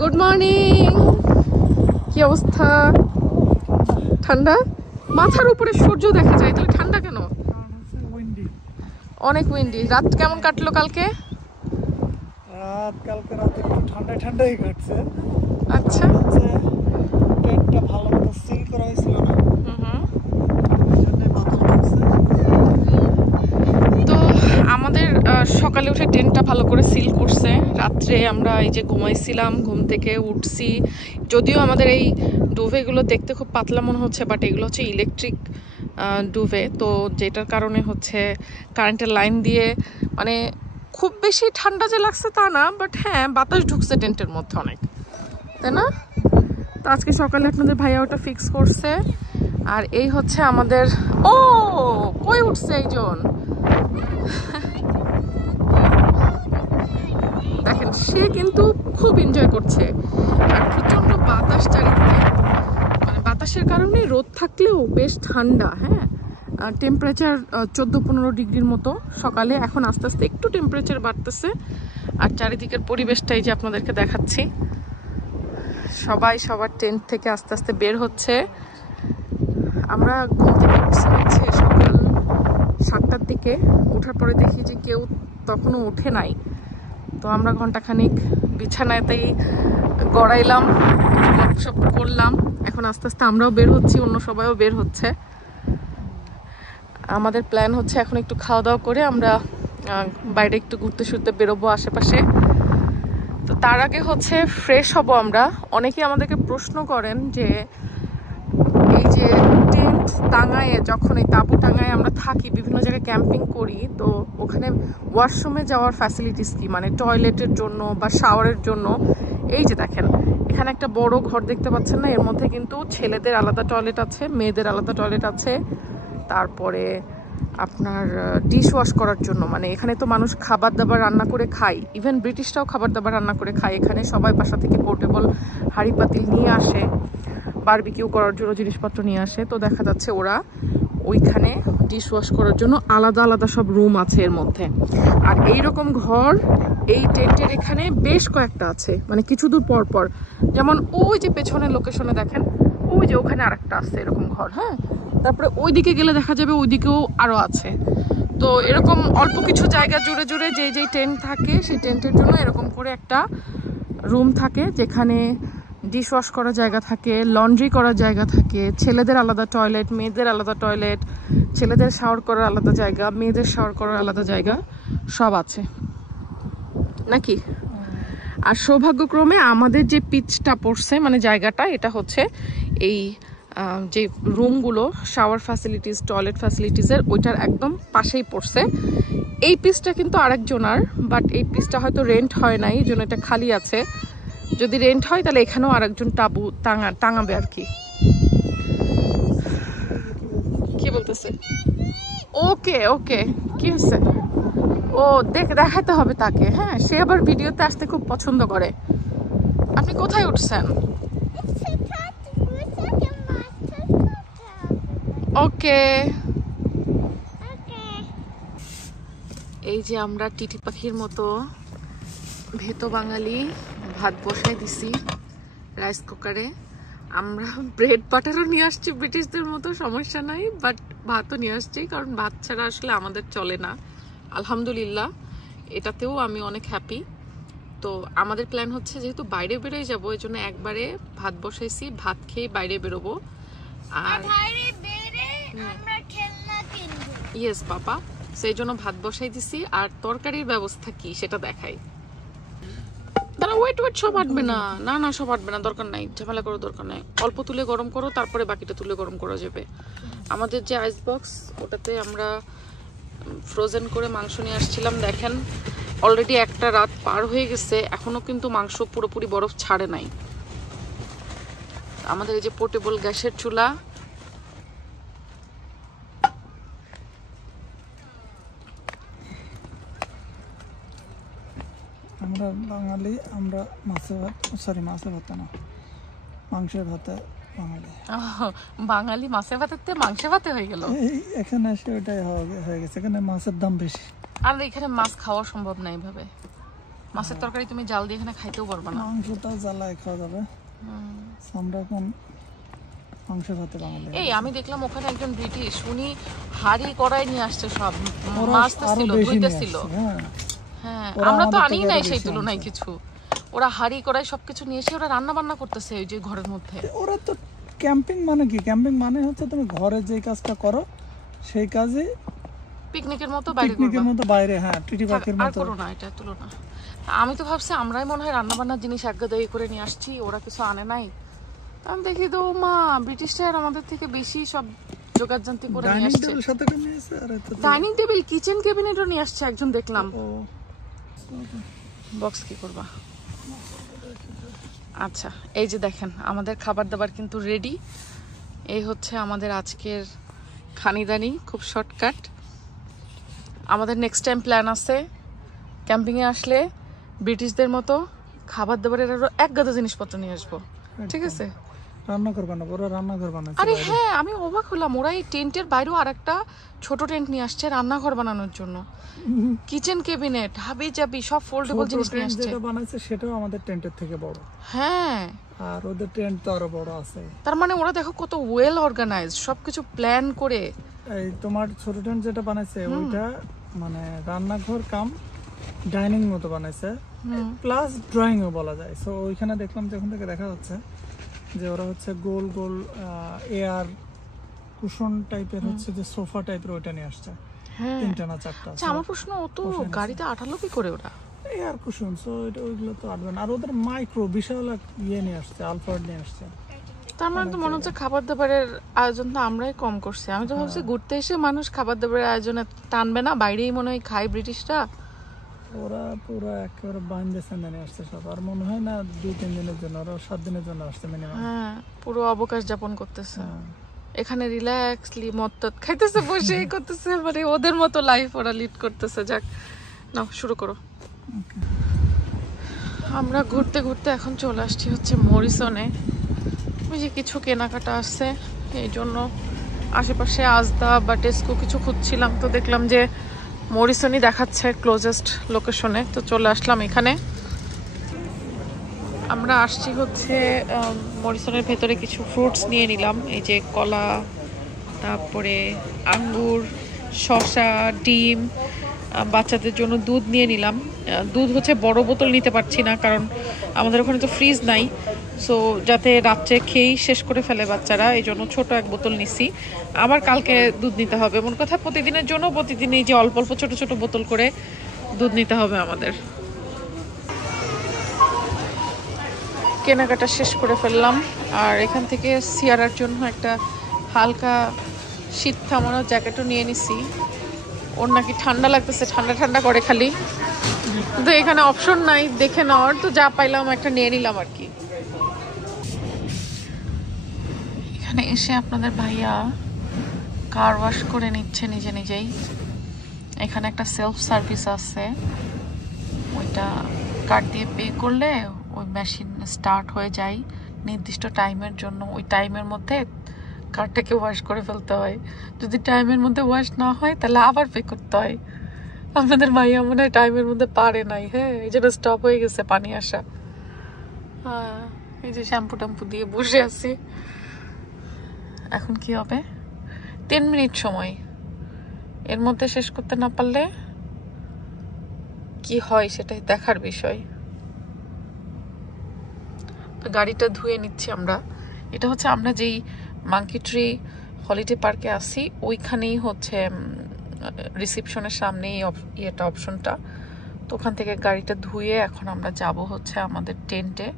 Good morning. কি অবস্থা? ঠান্ডা? মাথার উপরে সূর্য দেখা যায়, তাহলে ঠান্ডা কেন? অনেক উইন্ডি। রাত কেমন কাটলো কালকে? কালকে রাতে ঠান্ডাই কাটছে। আচ্ছা, টেন্টটা ভালো মতো সিল করা হয়েছিল না, তো আমাদের সকালে উঠে টেন্টটা ভালো করে সিল করছে। রাত্রে আমরা এই যে ঘুমাইছিলাম, ঘুম থেকে উঠছি, যদিও আমাদের এই ডুভেগুলো দেখতে খুব পাতলা মনে হচ্ছে, বাট এগুলো হচ্ছে ইলেকট্রিক ডুভে, তো যেটার কারণে হচ্ছে কারেন্টের লাইন দিয়ে, মানে খুব বেশি ঠান্ডা যে লাগছে তা না, বাট হ্যাঁ বাতাস ঢুকছে টেন্টের মধ্যে অনেক, তাই না? তো আজকে সকালে আপনাদের ভাইয়া ওটা ফিক্স করছে। আর এই হচ্ছে আমাদের, ও কই উঠছে একজন, দেখেন সে কিন্তু খুব এনজয় করছে। আর প্রচন্ড বাতাস চারিদিকে, মানে বাতাসের কারণে রোদ থাকলেও বেশ ঠান্ডা। হ্যাঁ, টেম্পারেচার 14-15 ডিগ্রির মতো সকালে। এখন আস্তে আস্তে একটু টেম্পারেচার বাড়তেছে। আর চারিদিকের পরিবেশটাই যে আপনাদেরকে দেখাচ্ছি, সবাই সবার টেন্ট থেকে আস্তে আস্তে বের হচ্ছে। আমরা ঘুম থেকে উঠছি হচ্ছে সকাল 7টার দিকে। ওঠার পরে দেখি যে কেউ তখনও ওঠে নাই, তো আমরা ঘন্টাখানিক বিছানাতেই গড়াইলাম, সব করলাম। এখন আস্তে আস্তে আমরাও বের হচ্ছি, অন্য সবাইও বের হচ্ছে। আমাদের প্ল্যান হচ্ছে এখন একটু খাওয়া দাওয়া করে আমরা বাইরে একটু ঘুরতে শুরতে বেরোবো আশেপাশে। তো তার আগে হচ্ছে ফ্রেশ হব আমরা। অনেকেই আমাদেরকে প্রশ্ন করেন যে এই যে টেন্ট টাঙায়, যখন এই তাঁবু টাঙায় আমরা থাকি, বিভিন্ন জায়গায় ক্যাম্পিং করি, তো ওখানে ওয়াশরুমে যাওয়ার ফ্যাসিলিটিস কি, মানে টয়লেটের জন্য বা শাওয়ারের জন্য। এই যে দেখেন এখানে একটা বড় ঘর দেখতে পাচ্ছেন না, এর মধ্যে কিন্তু ছেলেদের আলাদা টয়লেট আছে, মেয়েদের আলাদা টয়লেট আছে। তারপরে আপনার ডিশ ওয়াশ করার জন্য, মানে এখানে তো মানুষ খাবার দাবার রান্না করে খায়, ইভেন ব্রিটিশরাও খাবার দাবার রান্না করে খায়। এখানে সবাই বাসা থেকে পোর্টেবল হাঁড়ি পাতিল নিয়ে আসে, বারবিকিউ করার জন্য জিনিসপত্র নিয়ে আসে। তো দেখা যাচ্ছে ওরা ওইখানে ডিশ ওয়াশ করার জন্য আলাদা আলাদা সব রুম আছে এর মধ্যে। আর এইরকম ঘর এই টেন্টের এখানে বেশ কয়েকটা আছে, মানে কিছু দূর পর পর। যেমন ওই যে পেছনের লোকেশনে দেখেন, ওই যে ওখানে আরেকটা আছে এরকম ঘর। হ্যাঁ, তারপরে ওইদিকে গেলে দেখা যাবে ওইদিকেও আরো আছে। তো এরকম অল্প কিছু জায়গা জুড়ে জুড়ে যেই টেন্ট থাকে, সেই টেন্টের জন্য এরকম করে একটা রুম থাকে, যেখানে ডিশ ওয়াশ করার জায়গা থাকে, লন্ড্রি করার জায়গা থাকে, ছেলেদের আলাদা টয়লেট, মেয়েদের আলাদা টয়লেট, ছেলেদের শাওয়ার করার আলাদা জায়গা, মেয়েদের শাওয়ার করার আলাদা জায়গা, সব আছে নাকি। আর সৌভাগ্যক্রমে আমাদের যে পিচটা পড়ছে, মানে জায়গাটা, এটা হচ্ছে এই যে রুমগুলো, শাওয়ার ফ্যাসিলিটিস, টয়লেট ফ্যাসিলিটিসের, ওইটার একদম পাশেই পড়ছে। এই পিচটা কিন্তু আরেকজনার, বাট এই পিচটা হয়তো রেন্ট হয় নাই, এই জন্য এটা খালি আছে। যদি রেন্ট হয় তাহলে এখানেও আরেকজন তাঁবু টাঙাবে আর কি। কি বলতেছে? ওকে ওকে, কি হচ্ছে? ও দেখাতে হবে তাকে। হ্যাঁ, সে আবার ভিডিওতে আসতে খুব পছন্দ করে। আপনি কোথায় উঠছেন? ওকে। এই যে আমরা টিটি পাখির মতো ভেতো বাঙালি ভাত বসাই দিছি রাইস কুকারে। আমরা ব্রেড বাটারও নিয়ে আসছি ব্রিটিশদের মতো, সমস্যা নাই, বাট ভাতও নিয়ে আসছি, কারণ ভাত ছাড়া আসলে আমাদের চলে না। আলহামদুলিল্লাহ, এটাতেও আমি অনেক হ্যাপি। তো আমাদের প্ল্যান হচ্ছে যেহেতু বাইরে বেরোয় যাবো, এই জন্য একবারে ভাত বসাইছি, ভাত খেয়ে বাইরে বেরোবো। আর ইয়েস বাবা, সেই জন্য ভাত বসাই দিছি। আর তরকারির ব্যবস্থা কি সেটা দেখাই। দাঁড়া, ওয়েট, সব আটবে না, না না সব আটবে না, দরকার নাই, ঝামেলা করো দরকার নাই। অল্প তুলে গরম করো, তারপরে বাকিটা তুলে গরম করা যাবে। আমাদের যে আইস বক্স, ওটাতে আমরা ফ্রোজেন করে মাংস নিয়ে আসছিলাম। দেখেন অলরেডি একটা রাত পার হয়ে গেছে, এখনো কিন্তু মাংস পুরোপুরি বরফ ছাড়ে নাই। আমাদের এই যে পোর্টেবল গ্যাসের চুলা, আমরা বাঙালি, আমরা মাছের ভাত না, মাংসের ভাতে বাঙালি। বাঙালি মাছের ভাতেতে মাংসের ভাতে হয়ে গেল। এখানে এসে ওইটাই হয়ে গেছে, এখানে মাছের দাম বেশি। আর এখানে মাছ খাওয়া সম্ভব না এইভাবে। মাছের তরকারি তুমি জাল দিয়ে এখানে খাইতেও পারবে না। মাংসটা জ্বালায় খাওয়া যাবে। আমরা এখন মাংস খেতে বাঙালি। এই আমি দেখলাম ওখানে একজন ব্রিটিশ, উনি হাড়ি কড়াই নিয়ে আসছে, সব ওরা মাছ তো আরো ছিল, বেশি নিয়ে ধুইতেছিল। আসছে, হ্যাঁ। হ্যাঁ, ওরা আমরা তো আমাদের আনি থেকে নাই আরো সেই বেশি তুলনায় আনছে। কিছু। ওরা হাড়ি কড়াই সবকিছু নিয়ে এসে ওরা রান্না বান্না করতেছে ওই যে ঘরের মধ্যে। ওরা তো ক্যাম্পিং মানে কি? ক্যাম্পিং মানে হচ্ছে তুমি ঘরে যে কাজটা করো সেই কাজে পিকনিকের মতো বাইরে করবা। পিকনিকের মতো বাইরে, হ্যাঁ, টিটি পাখির আর মতো। করো না, এটা তুলনা। আমি তো ভাবছি আমরাই মনে হয় রান্না বান্নার জিনিস একগাদাই করে নিয়ে আসছি, ওরা কিছু আনে নাই। আমি দেখি তো মা ব্রিটিশরা আমাদের থেকে বেশি সব জোগাড়যন্ত্র করে নিয়ে ডাইনিং আসছে। টেবিল সাথে করে নিয়ে এসে, আর এত তো- ডাইনিং টেবিল, কিচেন ক্যাবিনেটও নিয়ে আসছে একজন, দেখলাম। ও, বক্স কি করবা? আচ্ছা, এই যে দেখেন আমাদের খাবার দাবার কিন্তু রেডি। এই হচ্ছে আমাদের আজকের খানিদানি, খুব শর্টকাট। আমাদের নেক্সট টাইম প্ল্যান আছে ক্যাম্পিংয়ে আসলে ব্রিটিশদের মতো খাবার দাবারের আরো এক গাদা জিনিসপত্র নিয়ে আসবো, ঠিক আছে? রান্না করবা না? পুরো রান্নাঘর বানাচ্ছে আরে বাইরে। হ্যাঁ, আমি অবাক হলাম, ওরা এই টেন্টের বাইরেও আর একটা ছোট টেন্ট নিয়ে আসছে রান্নাঘর বানানোর জন্য। কিচেন ক্যাবিনেট, হাবি জাবি সব ফোল্ডেবল ছোট জিনিস নিয়ে টেন্ট আসছে। যেটা বানাইছে সেটাও আমাদের টেন্টের থেকে বড়, হ্যাঁ, আর ওদের টেন্ট তো আরো বড় আছে। তার মানে ওরা দেখো কত ওয়েল অর্গানাইজড, সবকিছু প্ল্যান করে। এই তোমার ছোট টেন্ট যেটা বানাইছে ওইটা মানে রান্নাঘর কাম ডাইনিং মতো বানাইছে, প্লাস ড্রয়িং ও বলা যায়। সো ওইখানে দেখলাম যখন থেকে দেখা যাচ্ছে যে ওরা হচ্ছে গোল গোল এয়ার কুশন টাইপের, হচ্ছে যে সোফা টাইপের, ওইটা নিয়ে আসছে। হ্যাঁ, তিনটা না চারটা আচ্ছা আমার প্রশ্ন, ও তো গাড়িতে আঠালো কি করে ওরা? Air cushion. সো এটা ওইগুলো তো আটবে না। আর ওদের মাইক্রো বিশাল এক ইয়ে নিয়ে আসছে, আলফার্ড নিয়ে আসছে। তার মানে তো মনে হচ্ছে খাবার দাবারের আয়োজন তো আমরাই কম করছি। আমি তো ভাবছি ঘুরতে এসে মানুষ খাবার দাবারের আয়োজনে টানবে না, বাইরেই মনে হয় খায় ব্রিটিশরা। ওরা পুরো একেবারে বাইন্দে সেন্দে নিয়ে আসছে সব। আর মনে হয় না 2-3 দিনের জন্য, ওরা 7 দিনের জন্য আসছে মিনিমাম। হ্যাঁ, পুরো অবকাশ যাপন করতেছে এখানে, রিল্যাক্সলি মদ টদ খাইতেছে, বসে করতেছে, মানে ওদের মতো লাইফ ওরা লিড করতেছে। যাক, নাও শুরু করো। আমরা ঘুরতে ঘুরতে এখন চলে আসছি হচ্ছে মরিসনে। ওই যে কিছু কেনাকাটা আছে, এই জন্য আশেপাশে আজদা বা টেস্কো কিছু খুঁজছিলাম, তো দেখলাম যে মরিসনই দেখাচ্ছে ক্লোজেস্ট লোকেশনে, তো চলে আসলাম এখানে। আমরা আসছি হচ্ছে মরিসনের ভেতরে কিছু ফ্রুটস নিয়ে নিলাম, এই যে কলা, তারপরে আঙ্গুর, শসা, ডিম, বাচ্চাদের জন্য দুধ নিয়ে নিলাম। দুধ হচ্ছে বড় বোতল নিতে পারছি না, কারণ আমাদের ওখানে তো ফ্রিজ নাই, সো যাতে রাত্রে খেয়েই শেষ করে ফেলে বাচ্চারা, এই জন্য ছোট এক বোতল নিছি। আবার কালকে দুধ নিতে হবে, এমন কথা প্রতিদিনের জন্য প্রতিদিন এই যে অল্প অল্প ছোট ছোট বোতল করে দুধ নিতে হবে আমাদের। কেনাকাটা শেষ করে ফেললাম, আর এখান থেকে সিয়ারার জন্য একটা হালকা শীত থামানো জ্যাকেটও নিয়ে নিছি। ওর নাকি ঠান্ডা লাগতেছে, ঠান্ডা ঠান্ডা করে খালি, তো এখানে অপশন নাই দেখে নেওয়ার, তো যা পাইলাম একটা নিয়ে নিলাম আর কি। এখানে এসে আপনাদের ভাইয়া কার ওয়াশ করে নিচ্ছে নিজে নিজেই। এখানে একটা সেলফ সার্ভিস আছে, ওইটা কার্ড দিয়ে পে করলে ওই মেশিন স্টার্ট হয়ে যায় নির্দিষ্ট টাইমের জন্য। ওই টাইমের মধ্যে কারটাকে ওয়াশ করে ফেলতে হয়, যদি টাইমের মধ্যে ওয়াশ না হয় তাহলে আবার পে করতে হয়। আপনাদের ভাইয়া মনে হয় টাইমের মধ্যে পারে নাই, হ্যাঁ, এই জন্য স্টপ হয়ে গেছে পানি আসা। হ্যাঁ, এই যে শ্যাম্পু ট্যাম্পু দিয়ে বসে আছি। এখন কি হবে? 3 মিনিট সময়, এর মধ্যে শেষ করতে না পারলে কি হয় সেটাই দেখার বিষয়। তো গাড়িটা ধুয়ে নিচ্ছি আমরা। এটা হচ্ছে আমরা যেই মাঙ্কি ট্রি হলিডে পার্কে আসি, ওইখানেই হচ্ছে রিসেপশনের সামনেই ইয়েটা অপশনটা। তো ওখান থেকে গাড়িটা ধুয়ে এখন আমরা যাব হচ্ছে আমাদের টেন্টে।